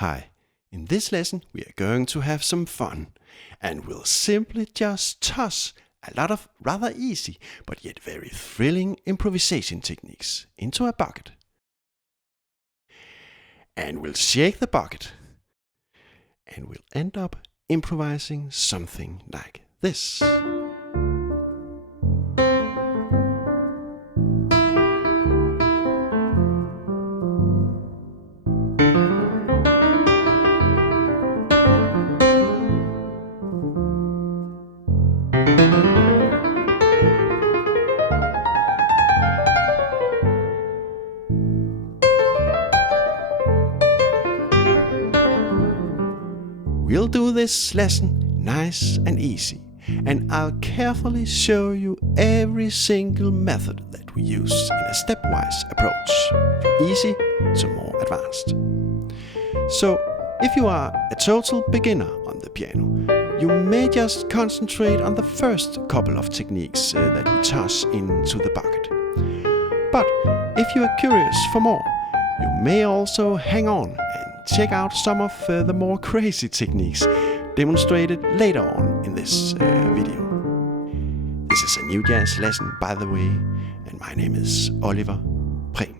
Hi, in this lesson we are going to have some fun and we'll simply just toss a lot of rather easy but yet very thrilling improvisation techniques into a bucket. And we'll shake the bucket and we'll end up improvising something like this. We'll do this lesson nice and easy, and I'll carefully show you every single method that we use in a stepwise approach, from easy to more advanced. So, if you are a total beginner on the piano, you may just concentrate on the first couple of techniques that we toss into the bucket. But if you are curious for more, you may also hang on and check out some of the more crazy techniques demonstrated later on in this video. This is a new jazz lesson, by the way, and my name is Oliver Prehn.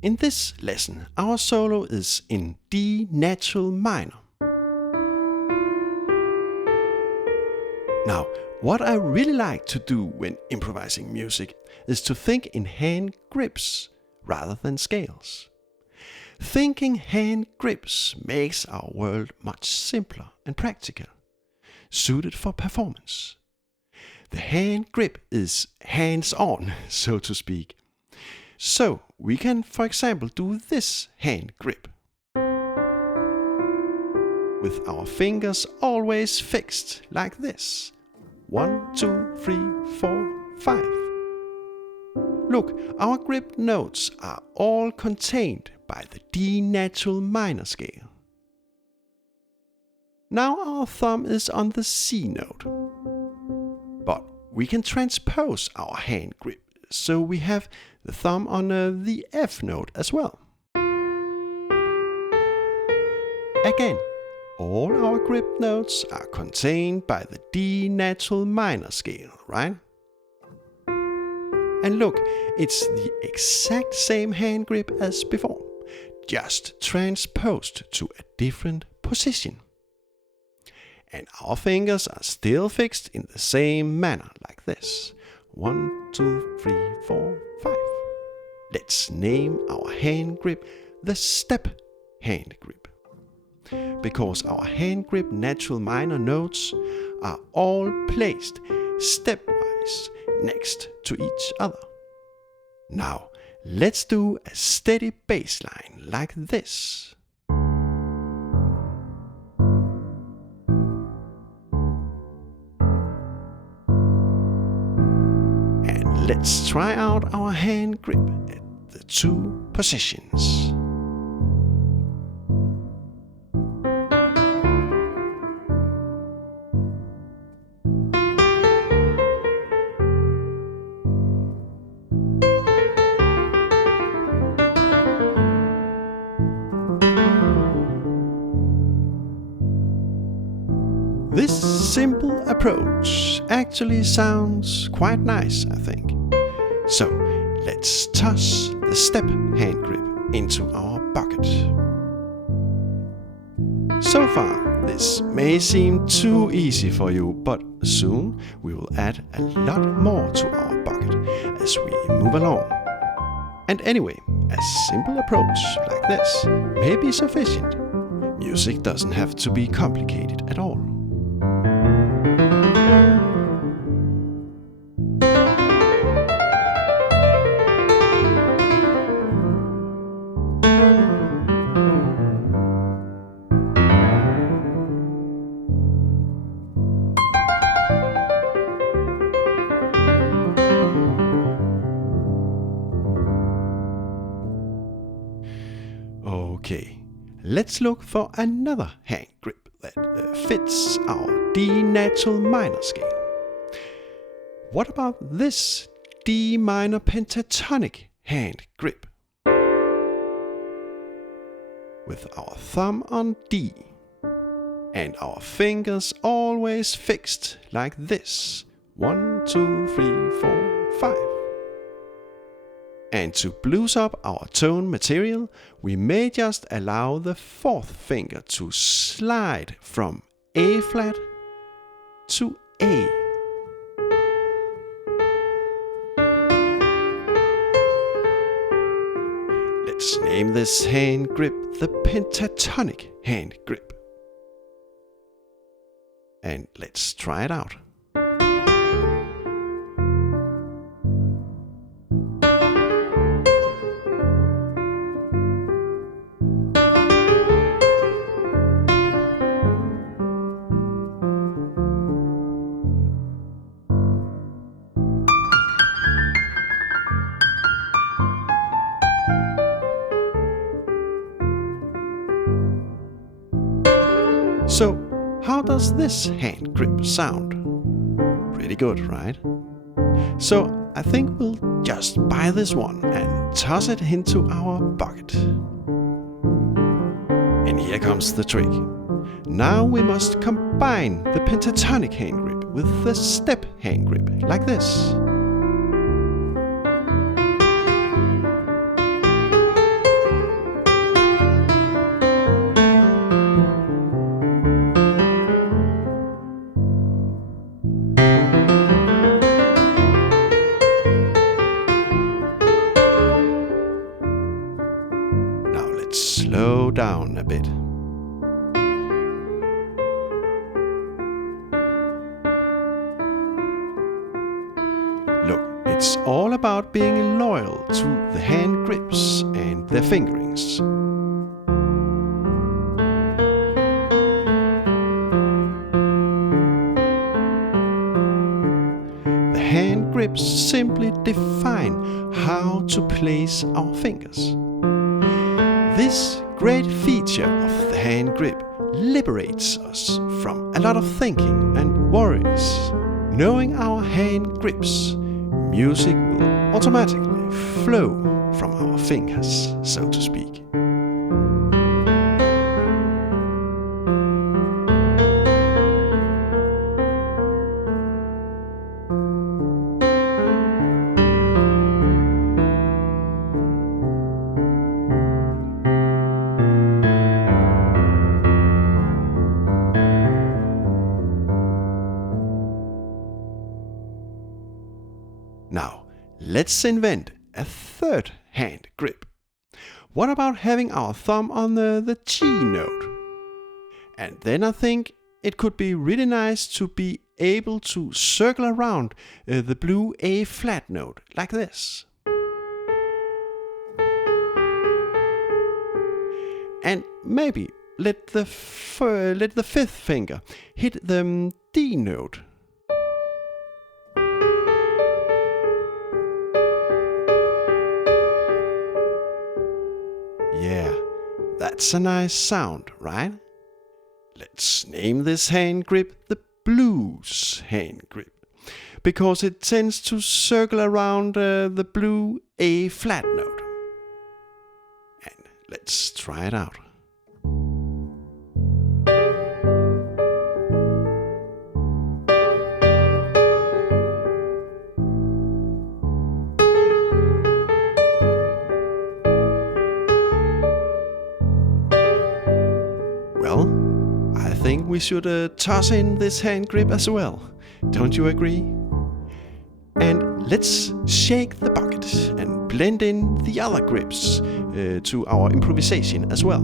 In this lesson, our solo is in D natural minor. Now, what I really like to do when improvising music is to think in hand grips rather than scales. Thinking hand grips makes our world much simpler and practical, suited for performance. The hand grip is hands-on, so to speak. So, we can, for example, do this hand grip, with our fingers always fixed like this. 1, 2, 3, 4, 5. Look, our grip notes are all contained by the D natural minor scale. Now our thumb is on the C note, but we can transpose our hand grip so we have the thumb on the F note as well. Again, all our grip notes are contained by the D natural minor scale, right? And look, it's the exact same hand grip as before, just transposed to a different position. And our fingers are still fixed in the same manner, like this. 1, 2, 3, 4, 5. Let's name our hand grip the step hand grip, because our hand grip natural minor notes are all placed stepwise next to each other. Now, let's do a steady bass line like this. Let's try out our hand grip at the two positions. This simple approach actually sounds quite nice, I think. So, let's toss the step hand grip into our bucket. So far, this may seem too easy for you, but soon we will add a lot more to our bucket as we move along. And anyway, a simple approach like this may be sufficient. Music doesn't have to be complicated at all. let's look for another hand grip that fits our D natural minor scale. What about this D minor pentatonic hand grip? With our thumb on D and our fingers always fixed like this. 1, 2, 3, 4, 5. And to blues up our tone material, we may just allow the fourth finger to slide from A flat to A. Let's name this hand grip the pentatonic hand grip. And let's try it out. So, how does this hand grip sound? Pretty good, right? So, I think we'll just buy this one and toss it into our bucket. And here comes the trick. Now we must combine the pentatonic hand grip with the step hand grip, like this. Slow down a bit. Look, it's all about being loyal to the hand grips and their fingerings. The hand grips simply define how to place our fingers. This great feature of the hand grip liberates us from a lot of thinking and worries. Knowing our hand grips, music will automatically flow from our fingers, so to speak. Now, let's invent a third hand grip. What about having our thumb on the G note? And then I think it could be really nice to be able to circle around the blue A flat note, like this. And maybe let the fifth finger hit the D note. Yeah, that's a nice sound, right? Let's name this hand grip the blues hand grip, because it tends to circle around the blue A flat note. And let's try it out. Well, I think we should toss in this hand grip as well. Don't you agree? And let's shake the bucket and blend in the other grips to our improvisation as well.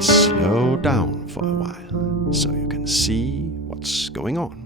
Slow down for a while so you can see what's going on.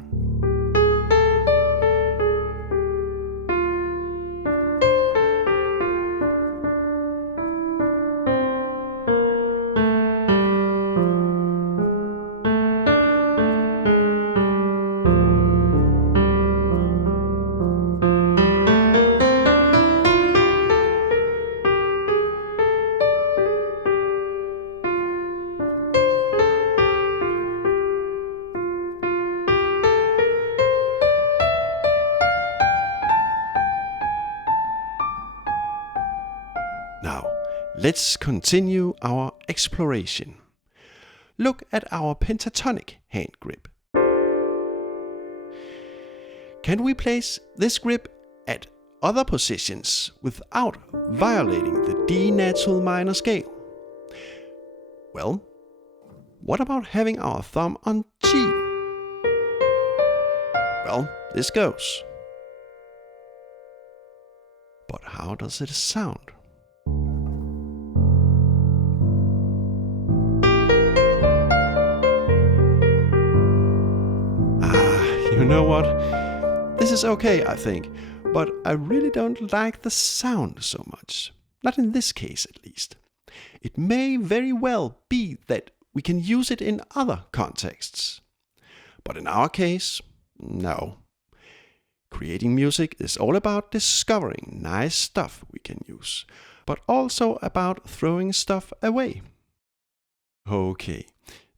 Now, let's continue our exploration. Look at our pentatonic hand grip. Can we place this grip at other positions without violating the D natural minor scale? Well, what about having our thumb on G? Well, this goes. But how does it sound? You know what? This is okay, I think, but I really don't like the sound so much. Not in this case, at least. It may very well be that we can use it in other contexts. But in our case, no. Creating music is all about discovering nice stuff we can use, but also about throwing stuff away. Okay,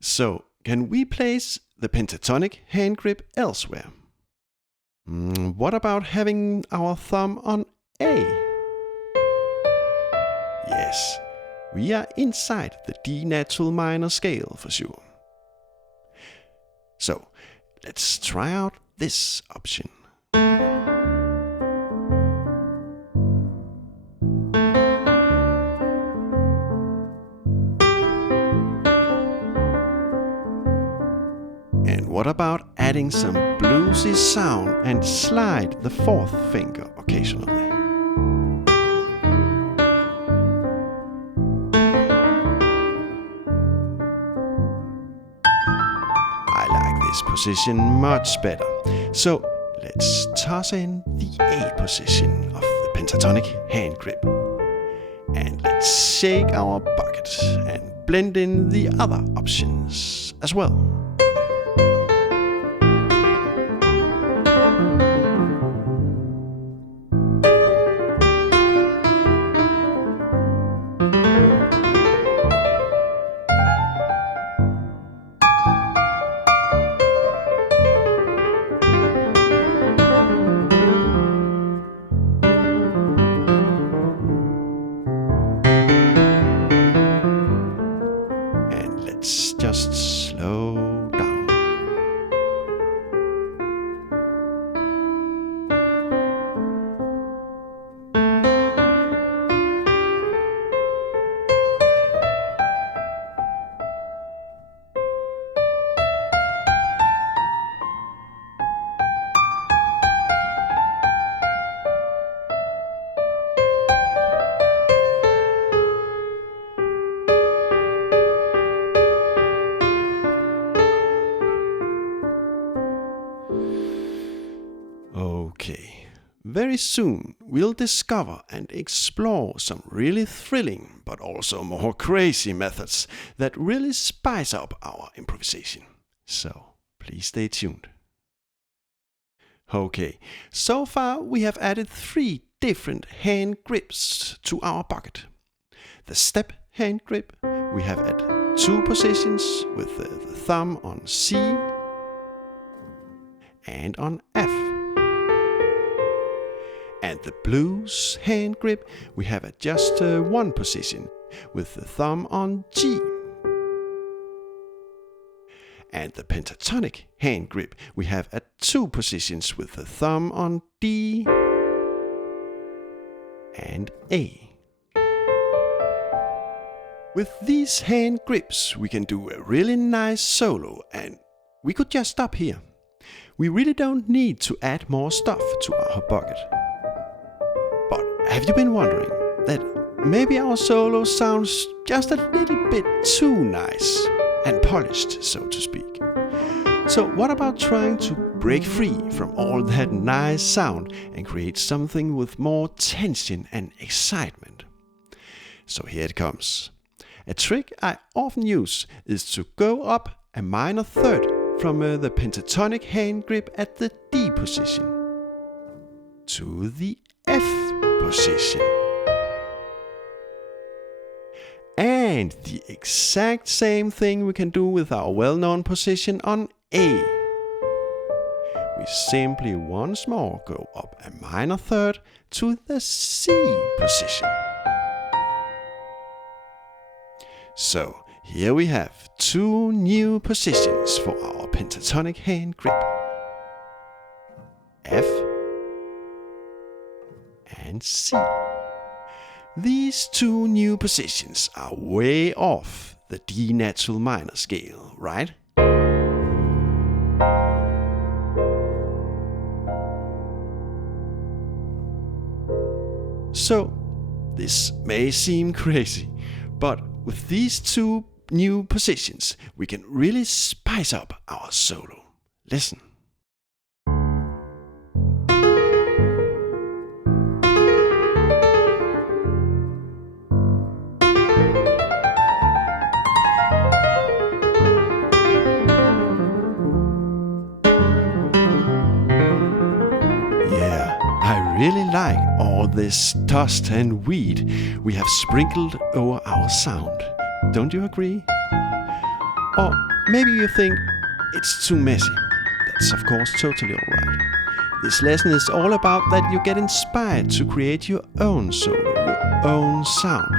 so can we place the pentatonic hand grip elsewhere? What about having our thumb on A? Yes, we are inside the D natural minor scale for sure. So, let's try out this option. And what about adding some bluesy sound and slide the fourth finger occasionally? I like this position much better. So let's toss in the A position of the pentatonic hand grip. And let's shake our bucket and blend in the other options as well. Just slow down. Okay, very soon we'll discover and explore some really thrilling but also more crazy methods that really spice up our improvisation. So please stay tuned. Okay, so far we have added 3 different hand grips to our bucket. The step hand grip we have at 2 positions with the thumb on C and on F. And the blues hand grip we have at just 1 position with the thumb on G. And the pentatonic hand grip we have at 2 positions with the thumb on D and A. With these hand grips we can do a really nice solo, and we could just stop here. We really don't need to add more stuff to our bucket. But have you been wondering that maybe our solo sounds just a little bit too nice and polished, so to speak? So what about trying to break free from all that nice sound and create something with more tension and excitement? So here it comes. A trick I often use is to go up a minor third from the pentatonic hand grip at the D position to the F position. And the exact same thing we can do with our well-known position on A. We simply once more go up a minor third to the C position. So here we have two new positions for our pentatonic hand grip. F and C. These two new positions are way off the D natural minor scale, right? So, this may seem crazy, but with these two new positions, we can really spice up our solo. Listen. I really like all this dust and weed we have sprinkled over our sound. Don't you agree? Or maybe you think it's too messy. That's of course totally alright. This lesson is all about that you get inspired to create your own solo, your own sound.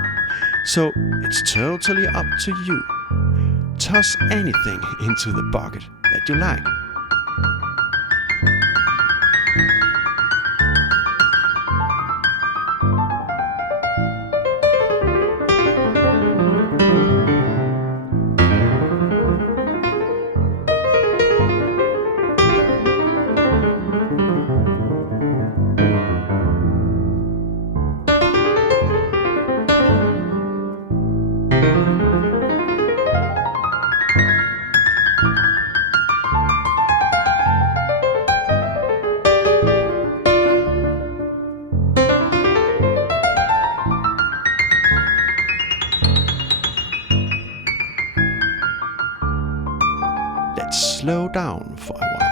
So it's totally up to you. Toss anything into the bucket that you like. Let's slow down for a while.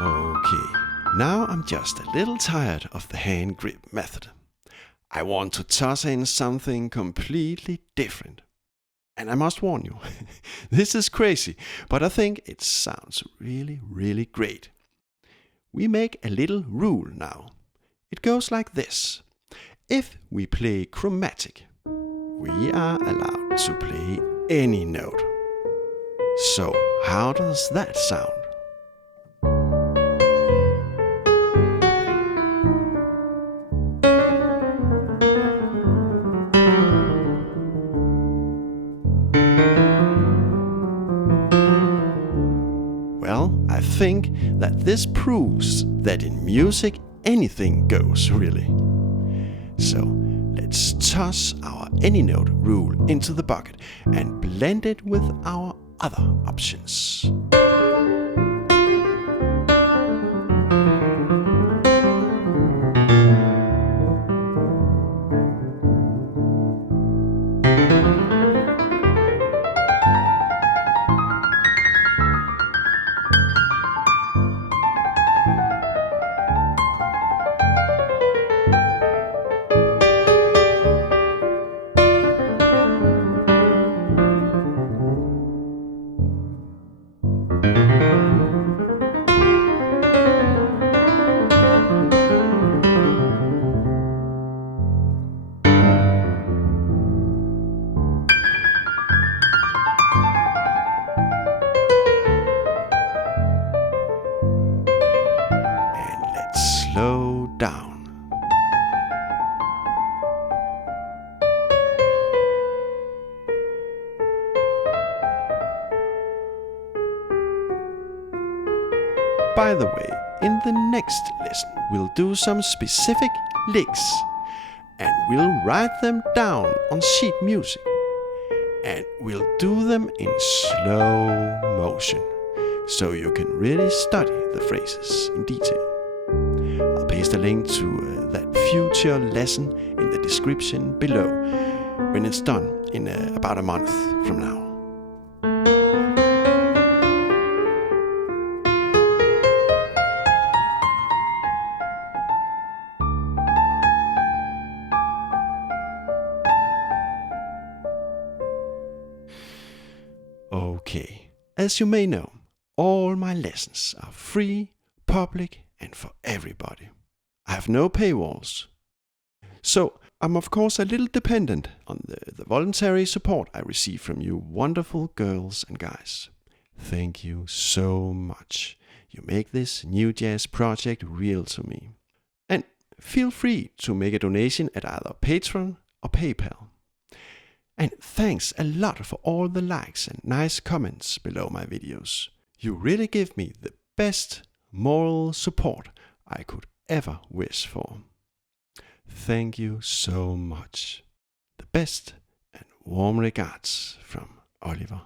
Okay, now I'm just a little tired of the hand grip method. I want to toss in something completely different. And I must warn you, this is crazy, but I think it sounds really, really great. We make a little rule now. It goes like this. If we play chromatic, we are allowed to play any note. So, how does that sound? Well, I think that this proves that in music anything goes, really. So, let's toss our any note rule into the bucket and blend it with our other options. by the way, in the next lesson we'll do some specific licks and we'll write them down on sheet music and we'll do them in slow motion so you can really study the phrases in detail. I'll paste a link to that future lesson in the description below when it's done in about a month from now. Okay, as you may know, all my lessons are free, public, and for everybody. I have no paywalls. So I'm of course a little dependent on the voluntary support I receive from you wonderful girls and guys. Thank you so much. You make this New Jazz project real to me. And feel free to make a donation at either Patreon or PayPal. And thanks a lot for all the likes and nice comments below my videos. You really give me the best moral support I could ever wish for. Thank you so much. The best and warm regards from Oliver.